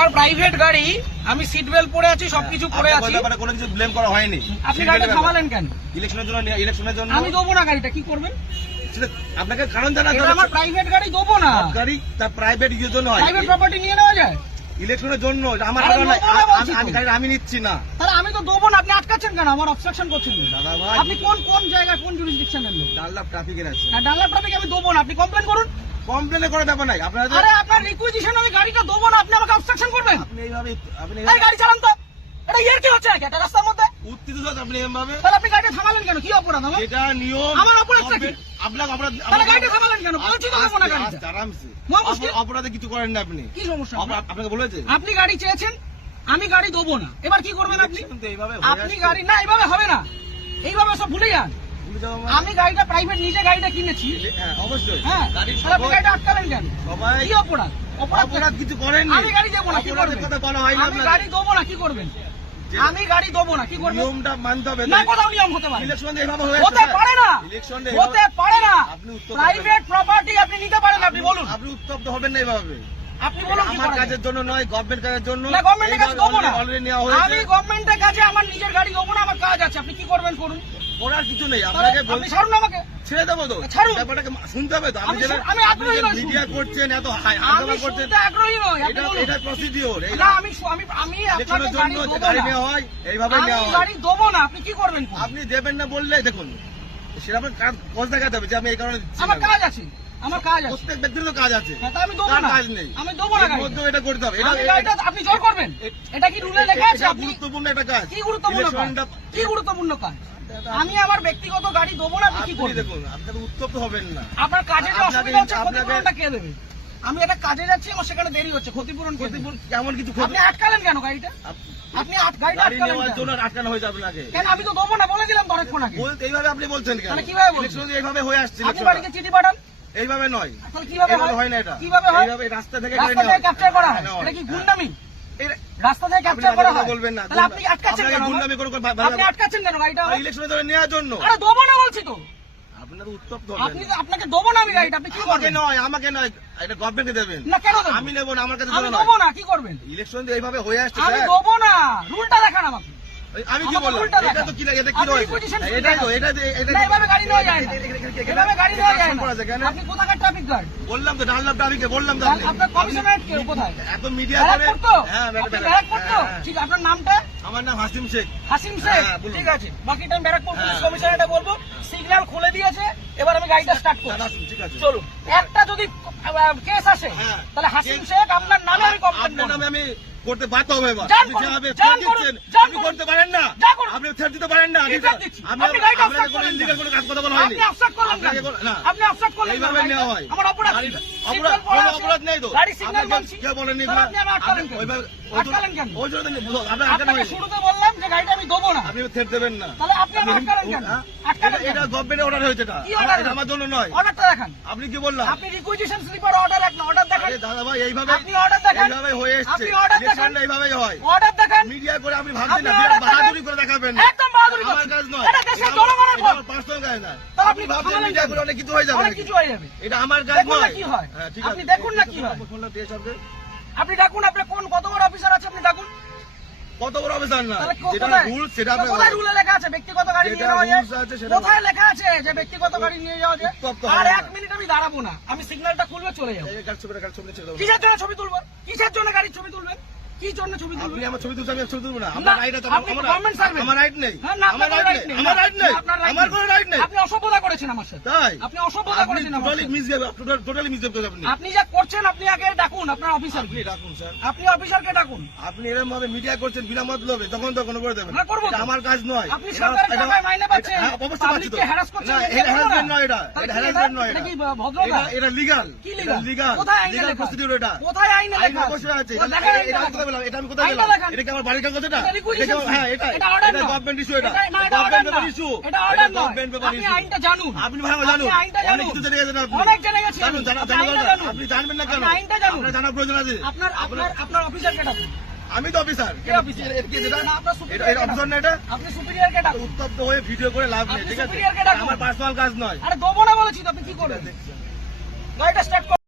আমার প্রাইভেট গাড়ি, আমি সিট বেল্ট পরে আছি, সবকিছু করে আছি, কোনো কিছু ব্লেম করা হয়নি। আপনি গাড়িটা থামালেন কেন? ইলেকশনের জন্য আমি দেবো না গাড়িটা, কি করবেন? আপনাকে কারণ জানা, আমার প্রাইভেট গাড়ি দেবো না। গাড়ি তার প্রাইভেট ইউজের জন্য হয়, প্রাইভেট প্রপার্টি নিয়ে নেওয়া যায় ইলেকশনের জন্য। আমার গাড়ি আমি নিচ্ছি না, তাহলে আমি তো দেবো না। আপনি আটকাচ্ছেন কেন? আমার অবস্ট্রাকশন করছেন দাদা ভাই। আপনি কোন জায়গায়, কোন জুরিসডিকশনের লোক? ডানলাপ ট্রাফিকের আছে। ডানলাপ ট্রাফিক আমি দেবো না, আপনি কমপ্লেন করুন। কমপ্লেন করে ব্যাপার নাই আপনার। আরে আপনার রিকুইজিশন, আমি গাড়িটা দেবো না, আপনি আমাকে অবস্ট্রাকশন করবেন? আপনি এইভাবে গাড়ি চালান তো, এটা ইয়ার কি হচ্ছে নাকি একটা রাস্তার মধ্যে? উত্তেজিত আপনি এইভাবে, তাহলে আপনি গাড়িটা থামালেন কেন? কি অপরাধ আমার? এটা নিয়ম। আমার অপরাধটা কি? আপনাকে অপরাধ, তাহলে গাড়িটা থামালেন কেন? বলছি তো দেবো না গাড়িটা। আরামসে, মুশকিল। অপরাধে কিছু করেন না আপনি। কি সমস্যা? আপনাকে বলেছে আপনি গাড়ি চেয়েছেন, আমি গাড়ি দেবো না, এবার কি করবেন আপনি? এইভাবে আপনি গাড়ি না, এইভাবে হবে না, এইভাবে সব ভুলে যান। আমি গাড়িটা প্রাইভেট, নিজে গাড়িটা কিনেছি। হ্যাঁ অবশ্যই। হ্যাঁ, তাহলে আপনি গাড়িটা আটকালেন কেন? সবাই কি অপরাধ? অপরাধ কিছু করেননি। আমি গাড়ি দেবো না, কি করবেন? কথা বলা হয় না, আমি গাড়ি দেবো না, কি করবেন? আমি গাড়ি দেবো না, কি করবেন? নিয়মটা মানতে হবে না, কোথাও নিয়ম হতে পারে? ইলেকশন এইভাবে হয়ে হতে পারে না, ইলেকশন হতে পারে না। আপনি উত্তর প্রাইভেট প্রপার্টি আপনি নিতে পারেন, আপনি বলুন। আপনি উত্তপ্ত হবেন না এইভাবে। আপনি বলুন কি আমার করা যায়? কাজের জন্য নয়, গভর্নমেন্ট কাজের জন্য। না, গভর্নমেন্টের কাছে দেবো না। অলরেডি নেওয়া হয়েছে। আমি গভর্নমেন্টের কাছে আমার নিজের গাড়ি দেবো না, আমার কাজ আছে, আপনি কি করবেন করুন। করার কিছু নেই, তাহলে আপনাকে আপনি ছাড়ুন আমাকে। ছেড়ে দেবো তো, ছাড়ুন। ব্যাপারটাকে শুনতে হবে তো। আমি আগ্রহী নই। মিডিয়া করছেন, এত আমি হাঙ্গামা করছেন, শুনতে আগ্রহী নই, আপনি বলুন। এটা প্রসিডিওর। না, আমি আপনাকে ইলেকশনের গাড়ি জন্য দেবো গাড়ি না। নেওয়া হয়, এইভাবে আমি নেওয়া হয়। গাড়ি দেবো না, আপনি কি করবেন করুন। আপনি দেবেন না বললে দেখুন, সেটা আপনার কাজ দেখাতে হবে যে আমি এই কারণে দিচ্ছি আমার না। কাজ আছে, আমার কাজ আছে। প্রত্যেক ব্যক্তির তো কাজ আছে, হ্যাঁ, তা আমি দেবো কার না। কাজ নেই? আমি দেবো না এর গাড়িটা। মধ্যেও এটা করতে হবে। আমি গাড়িটা আপনি জোর করবেন? এটা কি রুলে লেখা আছে? এটা আপনি গুরুত্বপূর্ণ একটা কাজ। কি গুরুত্বপূর্ণ কাজ? ইলেকশনটা- কি গুরুত্বপূর্ণ কাজ? আমি আমার ব্যক্তিগত গাড়ি দেবো না, আপনি কি আপনি করবেন? দেখুন, আপনাকে উত্তপ্ত হবেন না। আপনার কাজে যে আপনাকে- অসুবিধা হচ্ছে, আপনাকে- ক্ষতিপূরণটা কে দেবে? আমি একটা কাজে যাচ্ছি, আমার সেখানে দেরি হচ্ছে, ক্ষতিপূরণ কে দেবে? ক্ষতিপূরণ কেমন কিছু আপনি আটকালেন কেন গাড়িটা? আপনি গাড়িটা গাড়ি আটকালেন নেওয়ার কেন? জন্য আটকানো হয়েছে আপনাকে। কেন? আমি তো দেবো না বলে দিলাম তো অনেকক্ষণ আগে। এইভাবে আপনি বলছেন কেন? তাহলে কিভাবে বলছেন? ইলেকশন এইভাবে হয়ে আসছে। আপনি ইলেকশনটা। বাড়িতে চিঠি পাঠান। এইভাবে নয়, তাহলে কিভাবে এইভাবে হয়? হয় না এটা। কিভাবে হয়? এইভাবে রাস্তা থেকে রাস্তা থেকে ক্যাপচার করা হয়, এটা কি গুন্ডামি? রাস্তা থেকে আপনি ক্যাপচার করা হয়? বলবেন না। তাহলে আপনি আটকাচ্ছেন কেন? গুন্ডামি করে আপনি আটকাচ্ছেন কেন গাড়িটা? ইলেকশনের জন্য নেওয়ার জন্য। আরে দেবো না বলছি তো। আপনার উত্তপ্ত আপনি আপনাকে দেবো না আমি গাড়িটা, আপনি কি আমাকে করবেন? নয়, আমাকে নয়, এটা গভর্নমেন্টকে দেবেন। না, কেন দেবো? আমি নেবো না, আমার কাছে আমি জন্য দেবো নয়। না, কি করবেন? ইলেকশন এইভাবে হয়ে আসছে আমি স্যার। দেবো না, রুলটা দেখান আমাকে। আমি কি আমাকে বললাম? উল্টা এটা দেখান। তো কি লাগে? এটা কি আপনি রয়েছে? requisition এটাই তো, দেখান। এটা না, এভাবে গাড়ি নেওয়া যায় না। এভাবে গাড়ি নেওয়া যায় না। করা আছে কেন? আপনি কোথাকার ট্রাফিক গার্ড? বললাম তো, ডানলাপ ট্রাফিকে বললাম তো আপনি। আপনার কমিশনারেট কে কোথায়? এত মিডিয়া করে। ব্যারাকপুর তো? হ্যাঁ, আপনি ব্যারাকপুর তো? হ্যাঁ। ঠিক, আপনার নামটা? আমার নাম হাসিম শেখ। হাসিম শেখ। হ্যাঁ, বলুন। ঠিক আছে, বাকিটা আমি ব্যারাকপুর পুলিশ হ্যাঁ। কমিশনারেটে বলবো। সিগন্যাল খুলে দিয়েছে, এবার আমি গাড়িটা স্টার্ট করছি। আসুন, ঠিক আছে। চলুন। একটা যদি কেস আসে, হ্যাঁ। তাহলে হাসিম শেখ আপনার নামে আমি কমপ্লেন আপনার করব। নামে আমি করতে বাধ্য হবে এবার। যান আপনি করুন, যেভাবে যান threat করুন, দিচ্ছেন, যান আপনি করুন। করতে পারেন না। যান করুন। আপনি threat দিতে পারেন না। কি threat দিচ্ছি? আপনি গাড়িটা আপনাকে obstruct কোনো করলেন illegal কেন? কোনো কাজ কথা বলা হয়নি। আপনি obstruct করলেন কেন? আপনাকে না। আপনি obstruct করলেন কেন? এইভাবে নেওয়া হয়। আমার অপরাধ কি? গাড়িটা- সিগন্যাল অপরাধ- পড়া কোনো আছে। অপরাধ নেই তো। গাড়ি সিগন্যাল আপনাকে মানছি। কে বলেনি? তাহলে আপনি আমার আটকালেন কেন? ওইভাবে- আটকালেন কেন? ওই জন্য আপনার আটকানো আপনাকে হয়নি। শুরুতে বললাম যে গাড়িটা আমি দেবো না। আপনি থ্রেট দেবেন না। তাহলে আপনি আমার আটকালেন কেন? হ্যাঁ? আটকালেন কেন? এটা গভর্নমেন্টের অর্ডার হয়েছে এটা। কি order? এটা আমার জন্য নয়। অর্ডারটা দেখান। আপনি কি বললাম? আপনি রিকুইজিশন স্লিপার অর্ডার এক না, অর্ডার দেখান। আরে দাদা ভাই, এইভাবে আপনি order দেখান। এইভাবে হয়ে এসেছে। আপনি order দেখান। ইলেকশনটা এইভাবেই হয়। অর্ডার দেখান। মিডিয়া করে আপনি ভাবছেন না, আপনি order বাহাদুরি দেখান। করে দেখাবেন। একদম বাহাদুরি আমার করছেন। কাজ নয়। এটা দেশের জনগণের ভোট। পার্সোনাল কাজ না। তাহলে আপনি আপনি ভাবছেন থামালেন মিডিয়া কেন? করে অনেক কিছু হয়ে যাবে অনেক নাকি? কিছু হয়ে যাবে। এটা আমার কাজ দেখুন না নয়। কি হয়। হ্যাঁ, ঠিক আপনি আছে। দেখুন না কি হয়। ফোনটা দিয়ে সরকার। আপনি ডাকুন, আপনার কত বড় অফিসার আছে আপনি ডাকুন। কত বড় অফিসার না, তাহলে যেটা কোথায়? রুল সেটা তো কোথায় রুলে লেখা আছে ব্যক্তিগত গাড়ি নিয়ে যেটা যাওয়া যায়? rules আছে সেটা- কোথায় লেখা আছে যে ব্যক্তিগত গাড়ি নিয়ে যাওয়া যায়? উত্তপ্ত আর হবে না। 1 মিনিট আমি দাঁড়াবো না, আমি সিগন্যালটা খুলবে চলে যাবো। এই কাজ ছবি ছেড়ে দেবো। কিসের জন্য ছবি তুলবেন? কিসের জন্য গাড়ির ছবি তুলবেন? কি জন্য ছবি আপনি তুলবেন? আমার ছবি তুলছেন, আমি ছবি তুলবো না। না, আমার রাইট আছে। আপনি গভর্নমেন্ট সার্ভেন্ট। আমার রাইট নেই। হ্যাঁ, না, আমার আপনার রাইট right নেই। নেই। আমার রাইট নেই। আপনার right আমার নেই। কোনো রাইট নেই। আপনি অসভ্যতা করেছেন আমার সাথে। তাই আপনি অসভ্যতা করেছেন আমার টোটালি সাথে। মিসবিহেভ, টোটালি মিসবিহেভ করেছেন আপনি। আপনি যা করছেন, আপনি আগে ডাকুন আপনার অফিসার। আপনি ডাকুন স্যার। আপনি অফিসারকে ডাকুন। আপনি এরকম ভাবে মিডিয়া করছেন বিনা মতলবে, তখন তো কোনো করে দেবেন। হ্যাঁ, করবো তো। এটা আমার কাজ নয়। আপনি সরকারের টাকায় মাইনে পাচ্ছেন, হ্যাঁ, অবশ্যই পাচ্ছি তো। পাবলিককে হ্যারাস করছেন, না, এটা এটা করবো না। harassment নয় এটা। তাহলে এটা কি harassment নয় এটা এটা। কি ভদ্রতা? এটা legal। কি এটা লিগাল? legal। কোথায় আইনে Legal লেখা? procedure এটা। কোথায় আইনে আইন লেখা? অবশ্যই আছে। ও, দেখান আইনটা এটা আমি দেখান। কোথায় পেলাম? এটা আমি কোথায় আইনটা পেলাম? দেখান। এটা কি আমার বাড়ির কাগজ এটা? এটা requisition এটা কি- হ্যাঁ, এটা order এটা না। গভর্নমেন্ট ইস্যু এটা। না, এটা order না। ইস্যু। এটা order নয়। গভর্নমেন্ট পেপার আপনি ইস্যু। আইনটা জানুন। আপনি ভালো জানুন। আপনি আইনটা অনেক জানুন। কিছু জেনে গেছেন আপনি। অনেক জেনে গেছি জানুন, আমি। জানা আপনি আইনটা দরকার। জানুন। আপনি জানবেন না কেন? আপনি আইনটা জানুন। আপনার জানার প্রয়োজন আছে। আপনার অফিসারকে ডাকুন। আমি তো অফিসার। কে অফিসার? এটা কি যেটা? না, আপনার superior এটা অফিসার না এটা? আপনি সুপিরিয়রকে ডাকুন। উত্তপ্ত হয়ে ভিডিও করে লাভ নেই, আপনি ঠিক আছে? superior কে ডাকুন। আমার পার্সোনাল কাজ নয়। আরে দেবো না বলেছি তো, আপনি কি করবেন? গাড়িটা স্টার্ট